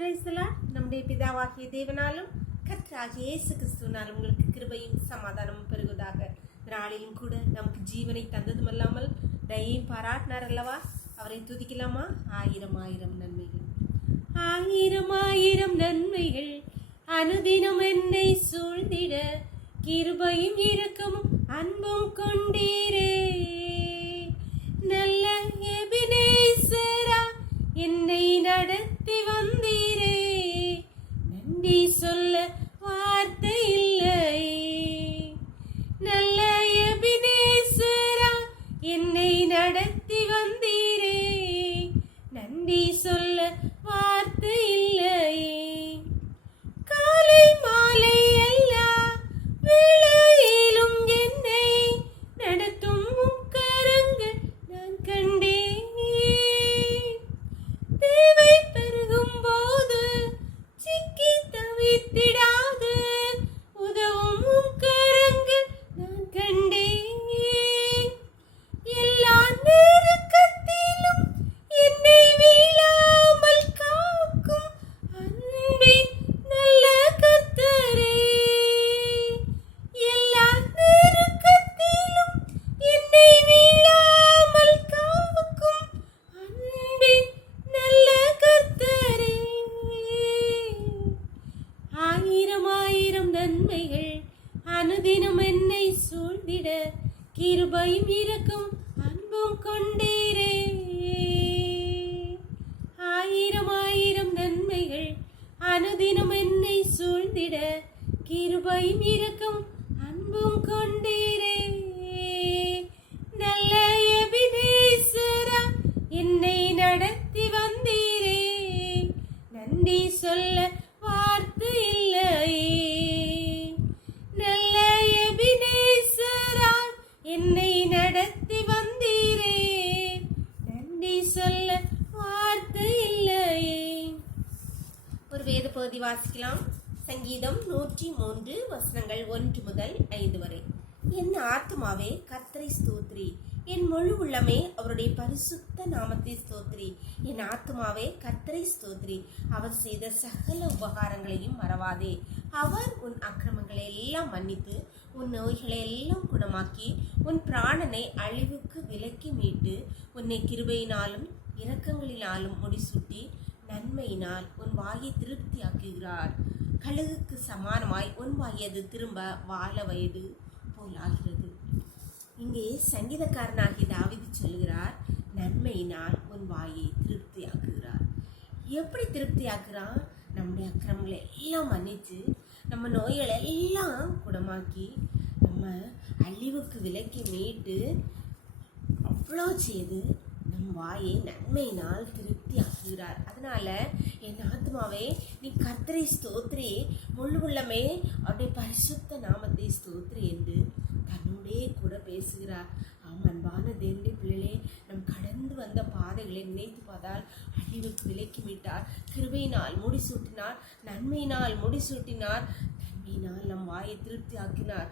நம்முடைய பிதாவாகிய தேவனாலும் கர்த்தராகிய இயேசு கிறிஸ்துவினாலும் உங்களுக்கு கிருபையும் சமாதானமும் பெருகுவதாக. நாளிலும் கூட நமக்கு ஜீவனை தந்ததுமல்லாமல் தயையும் பாராட்டினார் அல்லவா? அவரை துதிக்கலாமா? ஆயிரம் ஆயிரம் நன்மைகள், ஆயிரம் ஆயிரம் நன்மைகள் அனுதினம் என்னை சூழ்ந்திட, கிருபையும் இரக்கமும் அன்பும் கொண்டீரே. நல்ல எபினேசரா என்னை நடத்தி வந்தீரே, நன்றி சொல்ல வார்த்தை இல்லை. நல்ல எபினேசரா என்னை நடத்தி வந்தீரே, நன்றி சொல்ல வார்த்தை இல்லை. காலை மாலை எல்லா வேளையிலும் என்னை நடத்தும் கரங்கள் நான் கண்டேன். தேவை பெருகும் போது சிக்கி தவித்திடாது உதவும் கரங்கள் நான் கண்டேன். எல்லா நெருக்கத்திலும் என்னை வீழாமல் காக்கும் அன்பின் நல்ல கர்த்தரே. எல்லா நெருக்கத்திலும் என்னை வீழாமல் காக்கும் அன்பின் நல்ல கர்த்தரே. ஆயிரம் ஆயிரம் நன்மைகள் அனுதினம் என்னை சூழ்ந்திட, கிருபையும் இரக்கம் அன்பும் கொண்டீரே. ஆயிரம் ஆயிரம் நன்மைகள் அனுதினம் என்னை சூழ்ந்திட, கிருபையும் இரக்கம் அன்பும் கொண்டீரே. நல்ல எபினேசரா என்னை நடத்தி வந்தீரே, நன்றி சொல்ல வார்த்தை இல்லை. நல்ல எபினேசரா என்னை நடத்தி வந்தீரே, நன்றி சொல்ல வார்த்தை இல்லை. ஒரு வேத பகுதி வாசிக்கலாம். சங்கீதம் 103 வசனங்கள் 1 முதல் 5 வரை. என் ஆத்துமாவே கர்த்தரை ஸ்தோத்திரி, என் முழு உள்ளமே அவருடைய பரிசுத்த நாமத்தை ஸ்தோத்திரி. என் ஆத்துமாவே கர்த்தரை ஸ்தோத்திரி, அவர் செய்த சகல உபகாரங்களையும் மறவாதே. அவர் உன் அக்கிரமங்களை எல்லாம் மன்னித்து உன் நோய்களை எல்லாம் குணமாக்கி உன் பிராணனை அழிவுக்கு விலக்கி மீட்டு உன்னை கிருபையினாலும் இரக்கங்களினாலும் முடிசூட்டி நன்மையினால் உன் வாயை திருப்தியாக்குகிறார். கழுகுக்கு சமானமாய் உன் வயது திரும்ப வாழ வயது போலாகிறது. இங்கே சங்கீதக்காரனாகிய தாவீது சொல்கிறார், நன்மையினால் உன் வாயை திருப்தியாக்குகிறார். எப்படி திருப்தியாக்குறான்? நம்முடைய அக்கிரமங்களை எல்லாம் மன்னித்து நம்ம நோய்களை எல்லாம் குணமாக்கி நம்ம அழிவுக்கு விலக்கி மீட்டு அவ்வளோ செய்து நம் வாயை நன்மையினால் திருப்தி ஆக்குகிறார். அதனால என் ஆத்மாவே நீ கர்த்தரை ஸ்தோத்திரி, முழு உள்ளமே அவருடைய பரிசுத்த நாமத்தை ஸ்தோத்திரி என்று தன்னுடைய கூட பேசுகிறார். அன்பான தேவனுடைய பிள்ளைகளே, நம் கடந்து வந்த பாதைகளை நினைத்து பார்த்தால் அழிவுக்கு விலக்கி மீட்டார், கிருபையினால் முடிசூட்டினார், நன்மையினால் முடிசூட்டினார், நன்மையினால் நம் வாயை திருப்தி ஆக்கினார்.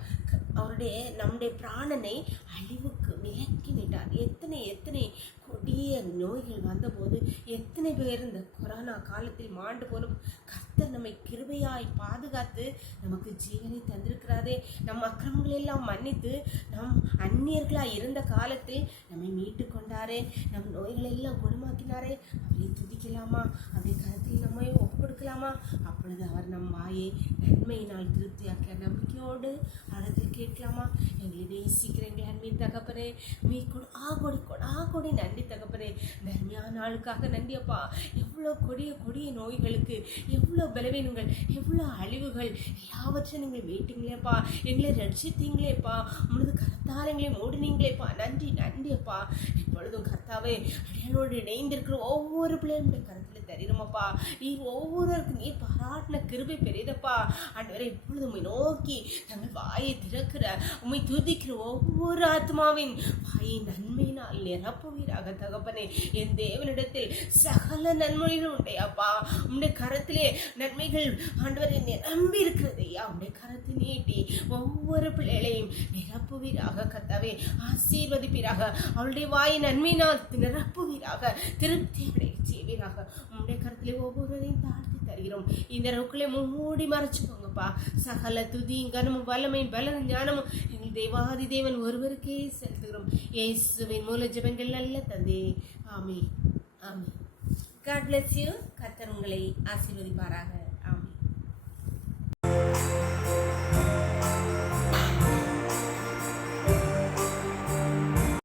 நம்முடைய பிராணனை அழிவுக்கு விலக்கி மீட்டார். எத்தனை எத்தனை கொடிய நோய்கள் வந்தபோது எத்தனை பேர் இந்த கொரோனா காலத்தில் மாண்டு போன கர்த்தர் நம்மை கிருபையாய் பாதுகாத்து நமக்கு ஜீவனை தந்திருக்கிறாரே. நம் அக்கிரமங்களை எல்லாம் மன்னித்து நம் அந்நியர்களாய் இருந்த காலத்தில் நம்மை மீட்டு கொண்டாரே, நம் நோய்களை எல்லாம் குணமாக்கினாரே. அவரை துதிக்கலாமா? அவருடைய கருத்தில் நம்மை ஒப்புக்கொடுக்கலாமா? அப்பொழுது அவர் நம் வாயை நன்மையினால் திருப்தியாக்க நம்பிக்கையோடு அவரத்தில் கேட்கலாமா? எங்களை நேசிக்கிற எங்களை அன்பின் தகப்பனே, மீ கொடி நன்றி தகப்பனே. தர்மியான நாளுக்காக நன்றியப்பா. எவ்வளோ கொடிய கொடிய நோய்களுக்கு, எவ்வளோ பலவீனங்கள், எவ்வளோ அழிவுகள் எல்லாவற்றையும் நீங்கள் மீட்டீங்களேப்பா, எங்களை ரட்சித்தீங்களேப்பா, உங்களது கர்த்தால் எங்களை மூடினீங்களேப்பா. நன்றி நன்றியப்பா. இப்பொழுதும் கர்த்தாவே அடியானோடு இணைந்திருக்கிற ஒவ்வொரு பிள்ளைகளுடைய கருத்தில் தெரியுமப்பா. நீர் ஒவ்வொருவருக்கும் நீர் பாராட்டின கிருபை பெரியதப்பா. ஆண்டவரை இப்பொழுது உம்மை நோக்கி தங்கள் வாயை திறக்கிற உம்மை துதிக்கிற ஒவ்வொரு ஆத்மாவின் வாயை நன்மையினால் நிரப்புவீராக தகப்பனே. என் தேவனிடத்தில் சகல நன்மைகளும் உண்டையாப்பா. உம்முடைய கரத்திலே நன்மைகள் ஆண்டவரை நிரம்பி இருக்கிறது ஐயா. உம்முடைய கரத்தை நீட்டி ஒவ்வொரு பிள்ளைகளையும் நிரப்புவீராக கர்த்தாவே. ஆசீர்வதிப்பீராக. அவளுடைய வாயை நன்மையினால் நிரப்புவீராக, திருப்தி அடைய செய்வீராக. உம்முடைய கருத்திலே ஒவ்வொருவரையும் தாழ்த்தி தருகிறோம். இந்த இரவுக்குள்ளே மூடி மறைச்சுக்கோங்கப்பா. சகல துதியும் கனமும் வல்லமையும் பலனும் ஞானமும் எங்கள் தேவாதி தேவன் ஒருவருக்கே செலுத்துகிறோம். இயேசுவின் மூல ஜெபங்கள் நல்ல தந்தே. ஆமென். ஆமென். God bless you. கர்த்தர் உங்களை ஆசீர்வதிப்பாராக.